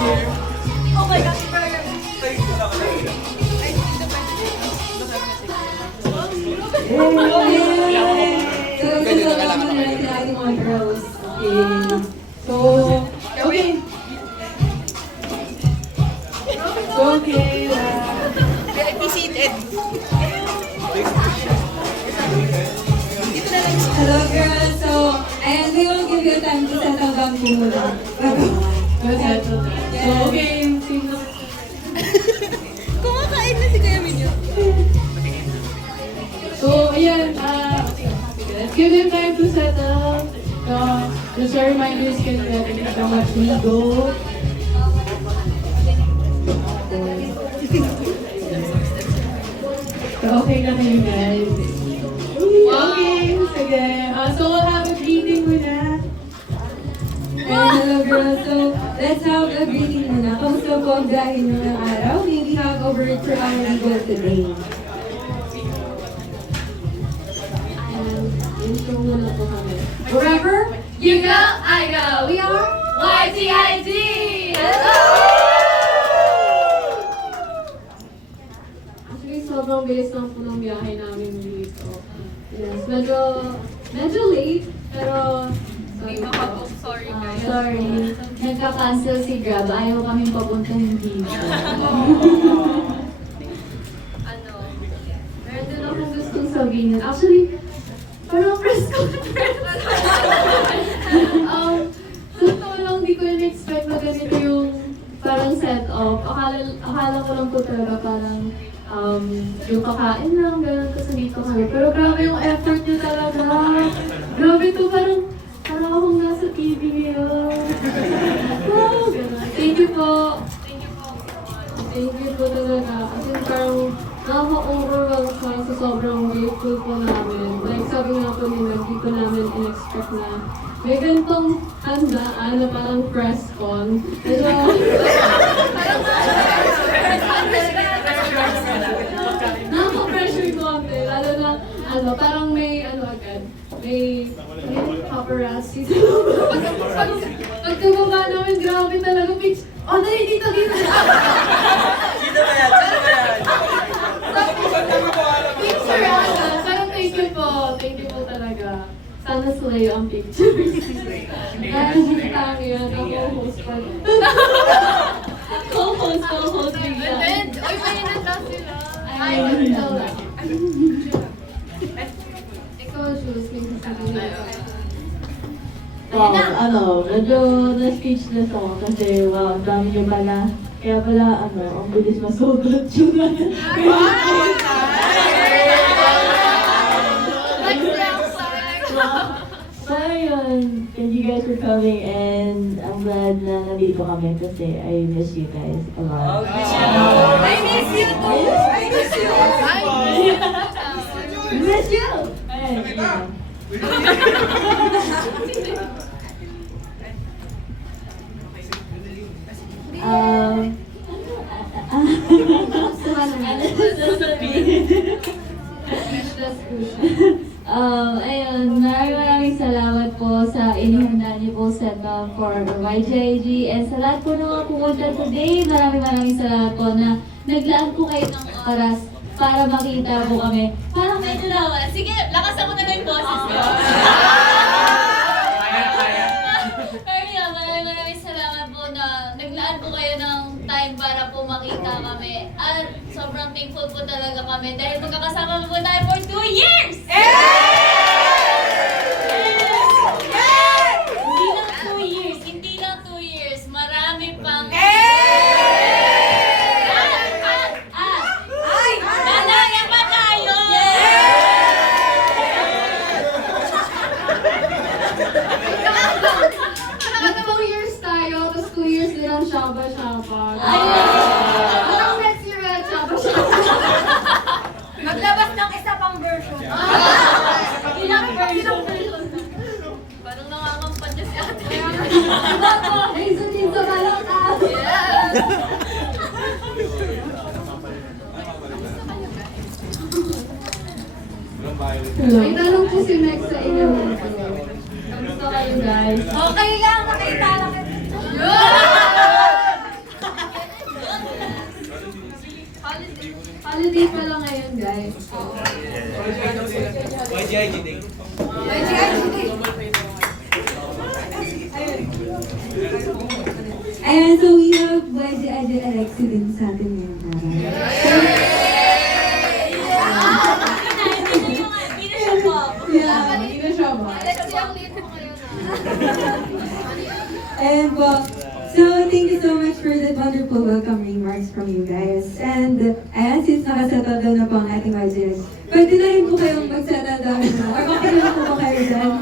Oh my gosh, Brian! So, kasama na natin ang ating mga girls. Okay. So, okay. Okay. VIP seated. Hello girls. So, and we will give you time to set ang bangko muna. So, okay. Kumakain na si Kuya Minyo. So, ayan, let's give them time to settle. Just a reminder, can ready to mag-ligo. So, okay na kayo guys. Okay, sige. So, we'll have a greeting muna. Hello girls. So, let's have a greeting muna. Kamusta po ang dahil ng araw? May we have a word for our legal today. Intro muna po kami. Wherever You go, I go. we are, YTIG! Hello! Actually, sobrang bilis lang po ng biyahe namin dito. Yes, medyo late, pero Sorry guys. sorry. Nagka-cancel si Grab. Ayaw kaming papuntahin dito. Ano? Meron din akong gustong sabihin. Actually, parang press conference. Sa totoo lang, di ko in-expect na ganito yung parang set-up. Akala ko lang po talaga parang yung kakain lang, gano'n kasi dito kami. Pero grabe yung effort niyo talaga. Grabe to, parang akong nasa TV ngayon. Wow, gano'n. Thank you po. Thank you po talaga. As in, parang nakaka-overwhelm siya sa sobrang grateful po namin. Like sabi nga po nila, hindi po namin in-expect na may ganitong handaan na parang press con. Pero, nakaka-pressure ko ante. Lalo na, parang may agad. May paparazzi. Pagkababa namin, grabe talaga. Oh, dali, dito. Sino ba yan? Picture ata. Parang thank you po. Thank you po talaga. Sana slay ang picture. Hindi tayo yun. Ako host pa. Co-host bigla. Oy, may nata sila. Ay, ikaw lang. Ikaw, Jules, may sasabihin Wow, medyo na-speechless ako kasi wow, ang dami nyo pala. Kaya pala, ang bilis masugot yun. So, ayun, thank you guys for coming and I'm glad na nandito kami kasi I miss you guys a lot. I miss you too! I miss you! I miss you! Ayun, yeah. Ayun, maraming salamat po sa inihanda niyo po setup for YJG and sa lahat po ng mga pumunta today. Maraming salamat po na naglaan po kayo ng oras para makita po kami. Parang medyo naman. Sige, lakasan ko na lang yung boses ko. Maraming salamat po na naglaan po kayo ng time para po makita kami. At sobrang thankful po talaga kami dahil magkakasama po tayo for 2 years! Hindi lang 2 years. Marami pang... Dalaga pa tayo! Naka 2 years tayo, tapos 2 years din ang shaba-shaba. Hanggang next year, shaba-shaba. Maglabas ng isa pang version. Ilang version? Parang nangangampan niya si ate. Ay, sunin sa balota! Yes! May tanong po si Meg sa inyo. Kamusta kayo guys? Okay lang, nakita lang. YJ Alexi din sa atin ngayon. Yeah, hindi na siya ba? And so thank you so much for that wonderful welcome remarks from you guys. And ayan, since nakasettle down na po ang ating YJ, pwede na rin po kayong magsettle down na. Or okay na po ba kayo dyan?